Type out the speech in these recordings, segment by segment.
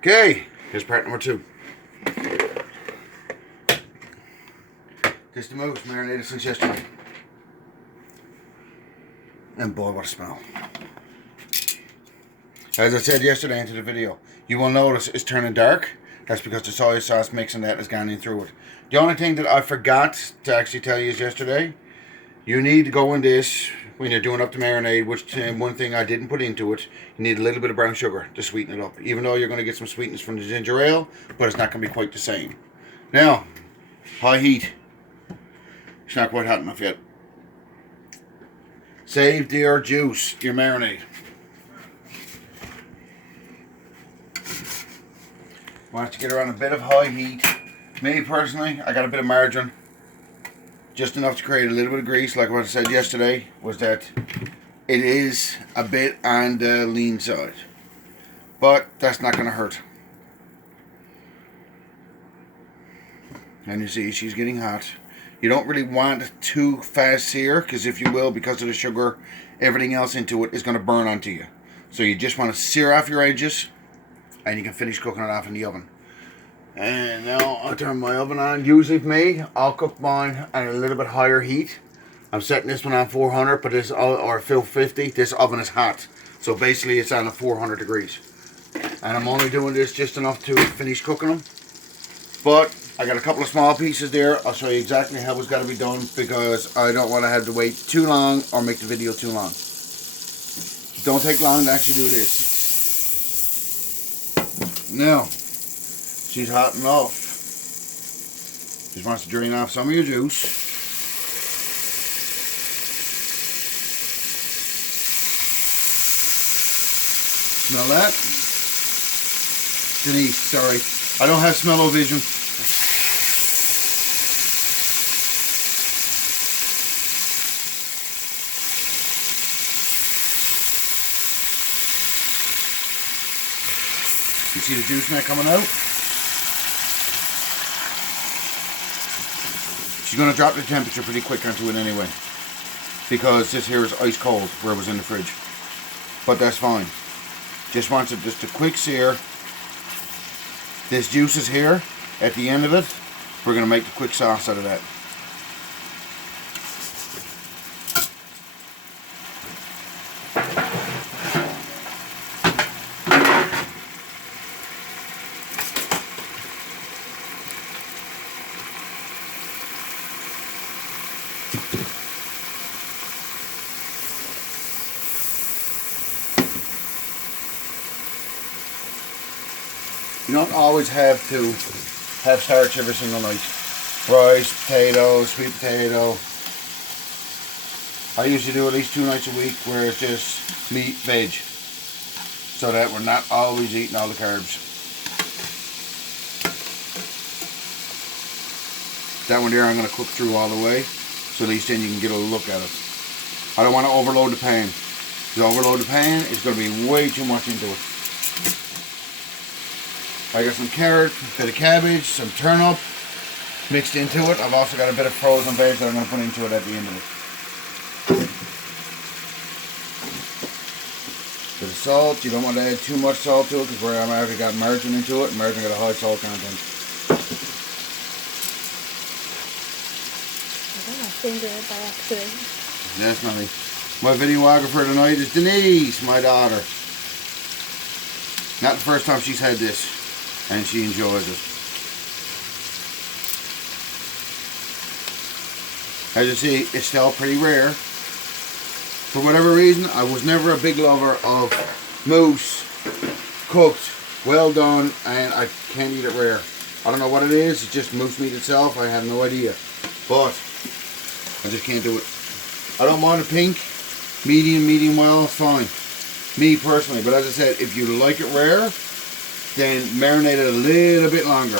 Okay, here's part number 2. This is the moose marinated since yesterday. And boy, what a smell. As I said yesterday into the video, you will notice it's turning dark. That's because the soy sauce mixing that has gone in through it. The only thing that I forgot to actually tell you is yesterday, you need to go in this when you're doing up the marinade, which one thing I didn't put into it, you need a little bit of brown sugar to sweeten it up. Even though you're going to get some sweetness from the ginger ale, but it's not going to be quite the same. Now, high heat. It's not quite hot enough yet. Save your juice, your marinade. Want to get her on a bit of high heat. Me personally, I got a bit of margarine. Just enough to create a little bit of grease, like what I said yesterday, was that it is a bit on the lean side. But that's not going to hurt. And you see, she's getting hot. You don't really want it too fast sear, because if you will, because of the sugar, everything else into it is going to burn onto you. So you just want to sear off your edges, and you can finish cooking it off in the oven. And now I'll turn my oven on. Usually for me, I'll cook mine at a little bit higher heat. I'm setting this one on 400, but this or 450. This oven is hot, so basically it's on a 400 degrees. And I'm only doing this just enough to finish cooking them. But I got a couple of small pieces there. I'll show you exactly how it's got to be done, because I don't want to have to wait too long or make the video too long. Don't take long to actually do this. Now, she's hot enough. Just wants to drain off some of your juice. Smell that? Denise, sorry. I don't have smell-o-vision. You see the juice now coming out? She's going to drop the temperature pretty quick onto it anyway, because this here is ice cold where it was in the fridge. But that's fine. Just wants it just a quick sear. This juice is here at the end of it. We're going to make the quick sauce out of that. You don't always have to have starch every single night. Rice, potato, sweet potato. I usually do at least 2 nights a week where it's just meat, veg, so that we're not always eating all the carbs. That one there I'm going to cook through all the way, so at least then you can get a look at it. I don't want to overload the pan. If you overload the pan, it's going to be way too much into it. I got some carrot, a bit of cabbage, some turnip mixed into it. I've also got a bit of frozen veg that I'm going to put into it at the end of it. Bit of salt. You don't want to add too much salt to it, because where I've already got margarine into it, and margarine got a high salt content. I got my finger by accident. That's nothing. My videographer tonight is Denise, my daughter. Not the first time she's had this, and she enjoys it. As you see, it's still pretty rare. For whatever reason, I was never a big lover of moose cooked, well done, and I can't eat it rare. I don't know what it is. It's just moose meat itself. I have no idea. But I just can't do it. I don't mind a pink, medium well, it's fine. Me personally, but as I said, if you like it rare, then marinate it a little bit longer.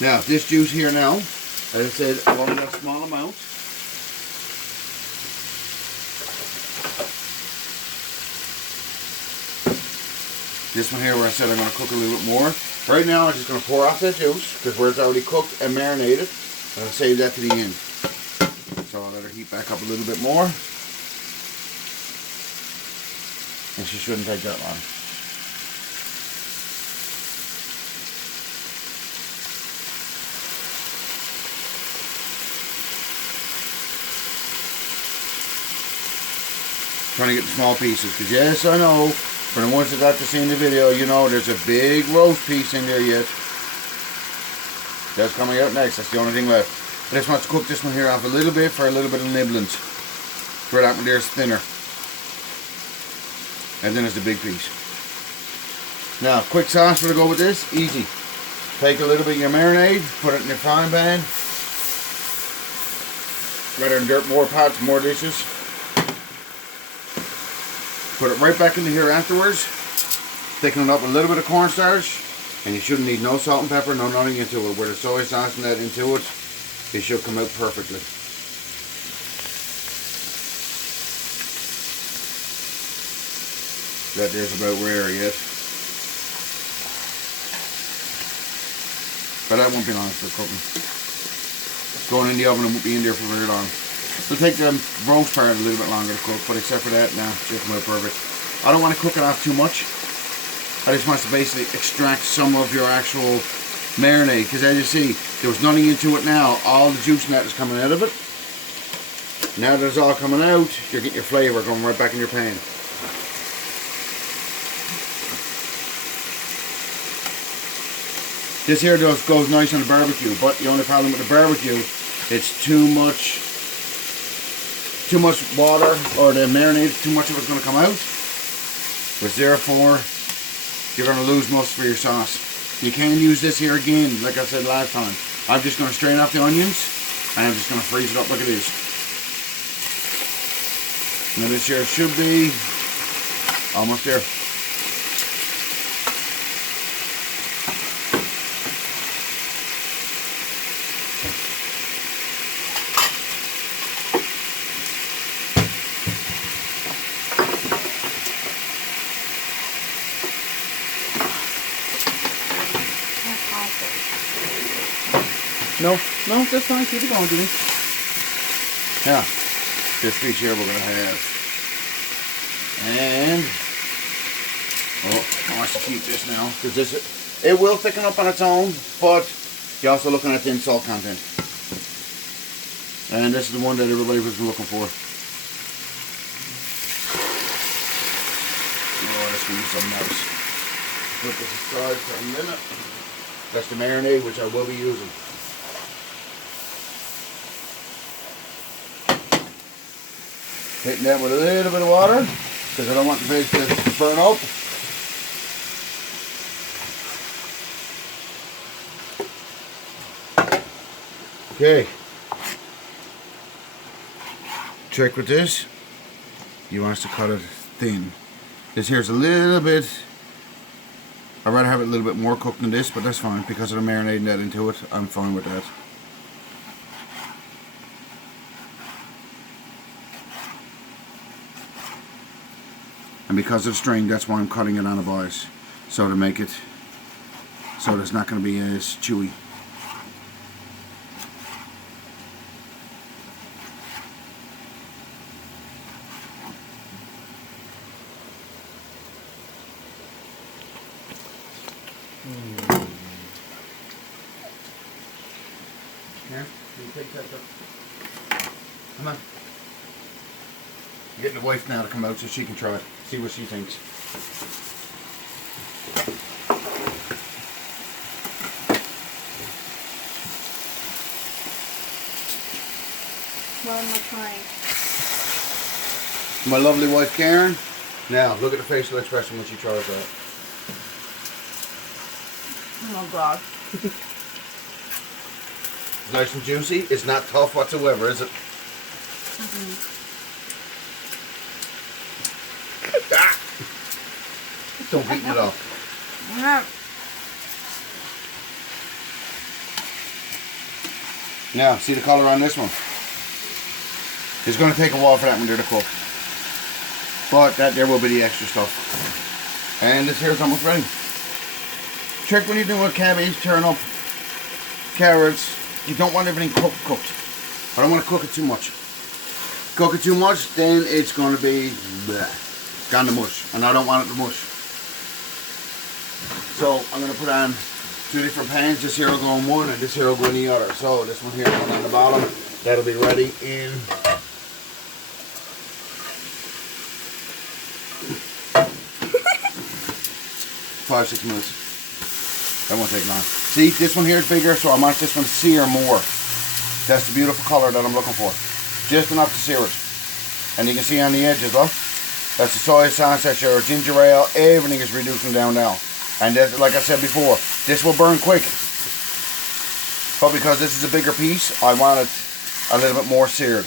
Now, this juice here now, as I said, I've only got a small amount. This one here where I said I'm going to cook a little bit more. Right now I'm just going to pour off that juice, because where it's already cooked and marinated, I'll save that to the end. So I'll let her heat back up a little bit more. And she shouldn't take that long. Trying to get the small pieces. Because yes, I know, for the ones that got to see in the video, you know there's a big roast piece in there yet. That's coming out next. That's the only thing left. I just want to cook this one here off a little bit for a little bit of nibblings. Where that one there is thinner. And then there's the big piece. Now, quick sauce for to go with this. Easy. Take a little bit of your marinade, put it in your frying pan. Rather than dirt more pots, more dishes. Put it right back into here afterwards. Thicken it up with a little bit of cornstarch. And you shouldn't need no salt and pepper, no nothing into it. With the soy sauce and that into it, it should come out perfectly. That there's about rare yet. But that won't be long for cooking. Going in the oven, it won't be in there for very long. It'll take the roast part a little bit longer to cook, but except for that, now it's just about perfect. I don't want to cook it off too much. I just want to basically extract some of your actual marinade, because as you see, there was nothing into it now. All the juice and that is coming out of it. Now that it's all coming out, you're getting your flavor going right back in your pan. This here goes nice on the barbecue, but the only problem with the barbecue, it's too much water, or the marinade, too much of it's going to come out, which therefore you're going to lose most of your sauce. You can use this here again, like I said last time. I'm just going to strain off the onions, and I'm just going to freeze it up like it is. Now this here should be almost there. No, that's fine. Keep it going, Jimmy. Yeah, this piece here we're going to have. And, oh, I want to keep this now, because it will thicken up on its own, but you're also looking at the salt content. And this is the one that everybody was looking for. Oh, this will be something else. Put this aside for a minute. That's the marinade, which I will be using. Hitting that with a little bit of water, because I don't want the veg to burn up. Okay. Trick with this, you want us to cut it thin. This here's a little bit, I'd rather have it a little bit more cooked than this, but that's fine, because of the marinating that into it, I'm fine with that. And because of the string, that's why I'm cutting it on a bias. So to make it, so that it's not going to be as chewy. Here, you take that up. Come on. I'm getting the wife now to come out so she can try it. See what she thinks. What am I trying? My lovely wife Karen. Now look at the facial expression when she tries that. Oh God. Nice and juicy. It's not tough whatsoever, is it? Ah! Don't beat it off. Now, see the color on this one? It's going to take a while for that one there to cook. But that there will be the extra stuff. And this here is almost ready. Trick when you're doing cabbage, turnip, carrots, you don't want everything cooked. I don't want to cook it too much. Cook it too much, then it's going to be bleh. Gone to mush, and I don't want it to mush. So I'm going to put on 2 different pans. This here will go in one, and this here will go in the other. So this one here will go on the bottom. That'll be ready in 5-6 minutes. That won't take long. See, this one here is bigger, so I want this one to sear more. That's the beautiful color that I'm looking for. Just enough to sear it. And you can see on the edges, look. That's the soy sauce, that's your ginger ale. Everything is reducing down now. And that's, like I said before, this will burn quick. But because this is a bigger piece, I want it a little bit more seared.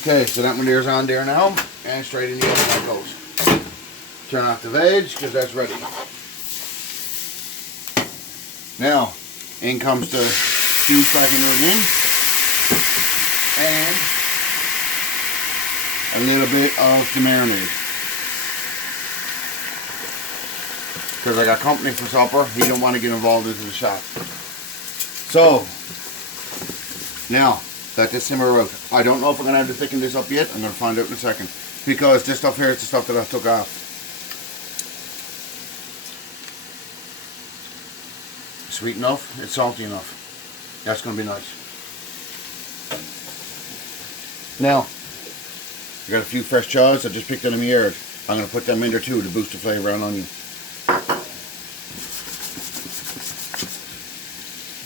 Okay, so that one there's on there now. And straight in the oven that goes. Turn off the veg, because that's ready. Now, in comes the juice back into it again. And a little bit of the marinade. Because I got company for supper, he don't want to get involved into the shop. So, now, let this simmer out. I don't know if I'm going to have to thicken this up yet. I'm going to find out in a second. Because this stuff here is the stuff that I took off. Sweet enough, it's salty enough. That's going to be nice. Now, I got a few fresh chives I just picked out of my yard. I'm going to put them in there too to boost the flavour on onion.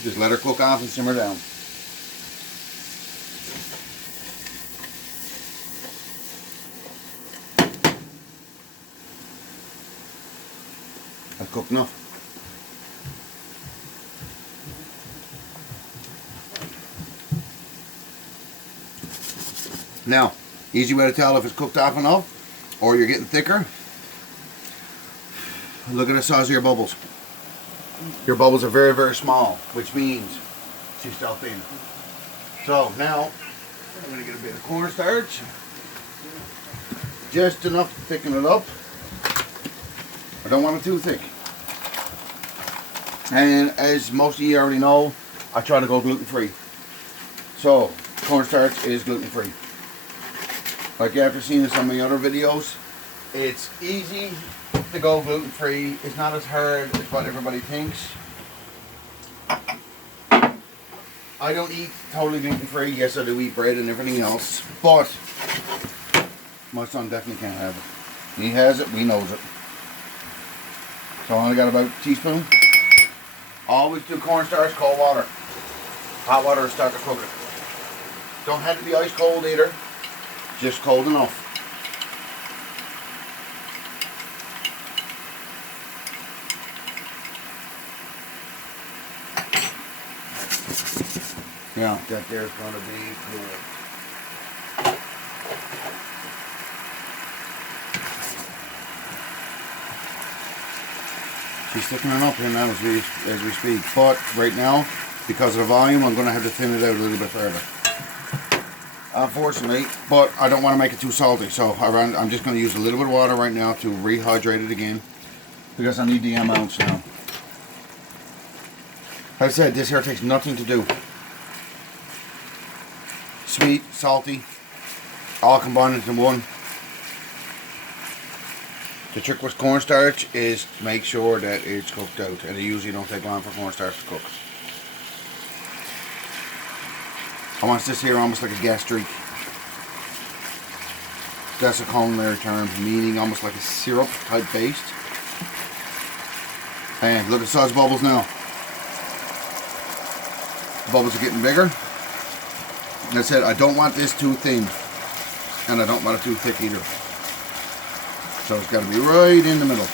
Just let her cook off and simmer down. That's cooked enough. Now, easy way to tell if it's cooked off enough or you're getting thicker. Look at the size of your bubbles. Your bubbles are very, very small, which means she's still thin. So now, I'm going to get a bit of cornstarch. Just enough to thicken it up. I don't want it too thick. And as most of you already know, I try to go gluten-free. So, cornstarch is gluten-free. Like after seeing some of my other videos, it's easy to go gluten-free. It's not as hard as what everybody thinks. I don't eat totally gluten-free. Yes, I do eat bread and everything else, but my son definitely can't have it. He has it, we knows it. So I only got about a teaspoon. Always do cornstarch, cold water. Hot water to start to cook it. Don't have to be ice cold either. Just cold enough. Yeah, that there's going to be cool. She's thickening up here now as we speak. But right now, because of the volume, I'm going to have to thin it out a little bit further. Unfortunately, but I don't want to make it too salty, so I'm just going to use a little bit of water right now to rehydrate it again, because I need the amounts now. Like I said, this here takes nothing to do. Sweet, salty, all combined into one. The trick with cornstarch is to make sure that it's cooked out, and it usually don't take long for cornstarch to cook. I want this here almost like a gas streak. That's a culinary term, meaning almost like a syrup type paste. And look at the size of bubbles now. The bubbles are getting bigger. Like I said, I don't want this too thin, and I don't want it too thick either. So it's got to be right in the middle.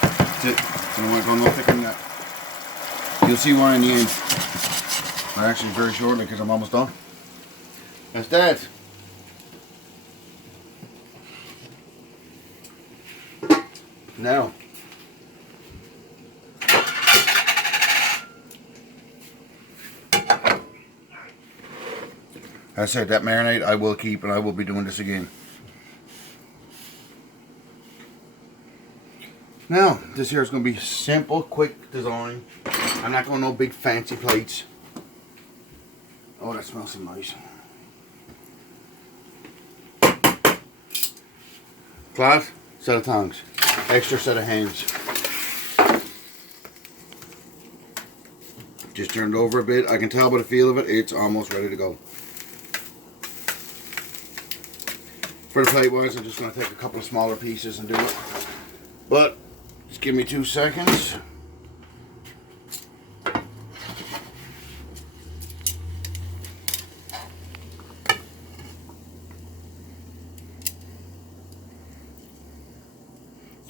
That's it. I don't want to go no thicker than that. You'll see why in the end. Or actually very shortly, because I'm almost done. That's that. Now, I said that marinade I will keep, and I will be doing this again. Now, this here is going to be simple, quick design. I'm not going no big fancy plates. Oh, that smells so nice. Cloth, set of tongs, extra set of hands. Just turned over a bit. I can tell by the feel of it, it's almost ready to go. For the plate wise, I'm just going to take a couple of smaller pieces and do it. But just give me 2 seconds.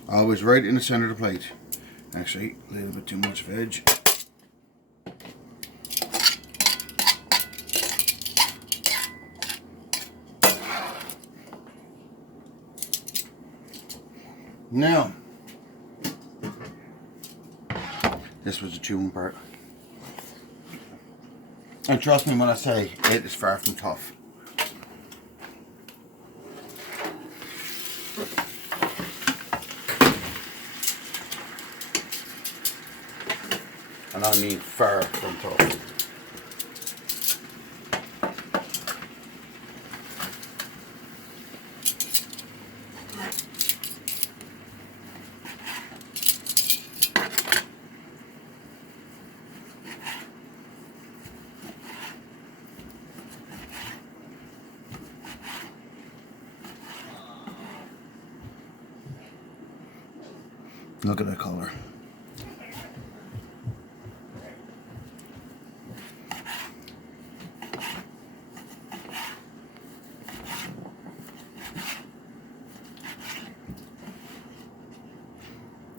Always right in the center of the plate. Actually, a little bit too much veg. Now, this was the chewing part. And trust me when I say it is far from tough. And I mean far from tough. Look at that color.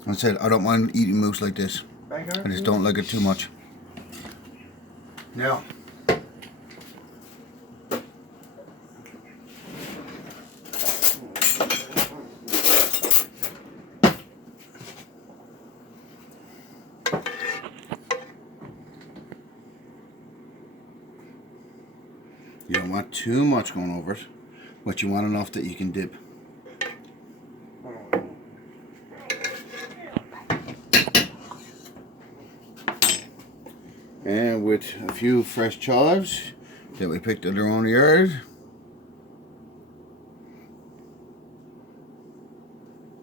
I said I don't mind eating mousse like this. I just don't like it too much. Now, you don't want too much going over it, but you want enough that you can dip. And with a few fresh chives that we picked at our own yard.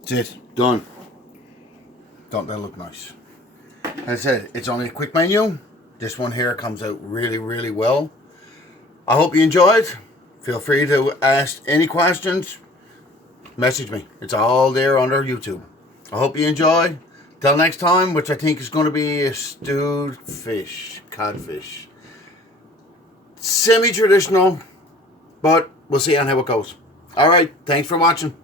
That's it. Done. Don't that look nice? As I said, it's only a quick menu. This one here comes out really, really well. I hope you enjoyed. Feel free to ask any questions. Message me. It's all there under YouTube. I hope you enjoy. Till next time, which I think is going to be a stewed fish, codfish. Semi-traditional, but we'll see on how it goes. Alright, thanks for watching.